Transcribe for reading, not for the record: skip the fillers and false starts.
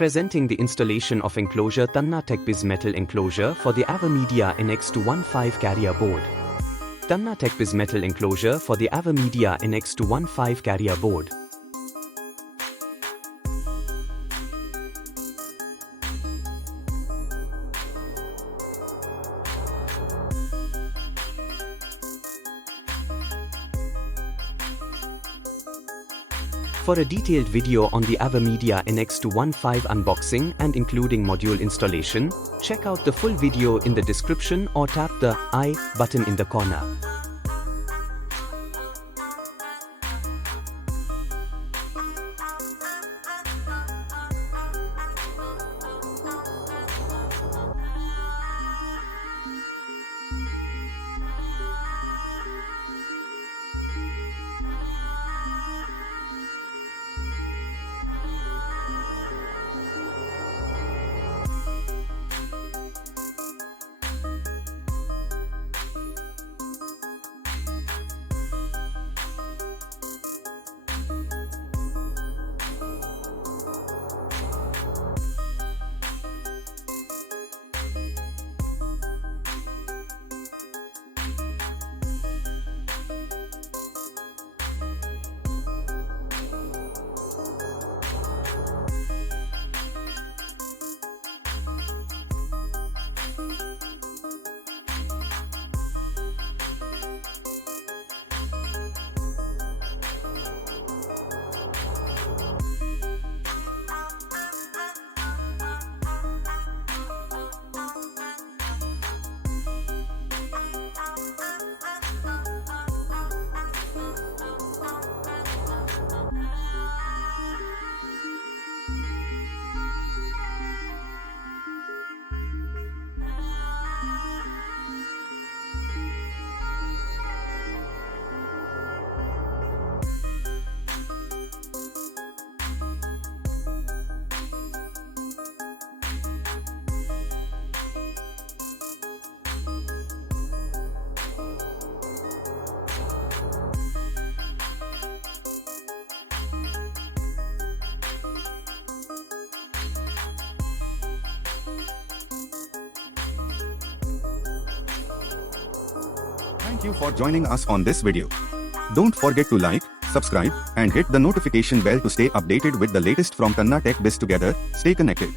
Presenting the installation of Enclosure Tanna TechBiz metal enclosure for the AVerMedia NX215 Carrier Board. Tanna TechBiz metal enclosure for the AVerMedia NX215 Carrier Board. For a detailed video on the AVerMedia NX215 unboxing and including module installation, check out the full video in the description or tap the I button in the corner. Thank you for joining us on this video. Don't forget to like, subscribe, and hit the notification bell to stay updated with the latest from Tanna TechBiz. Together, stay connected.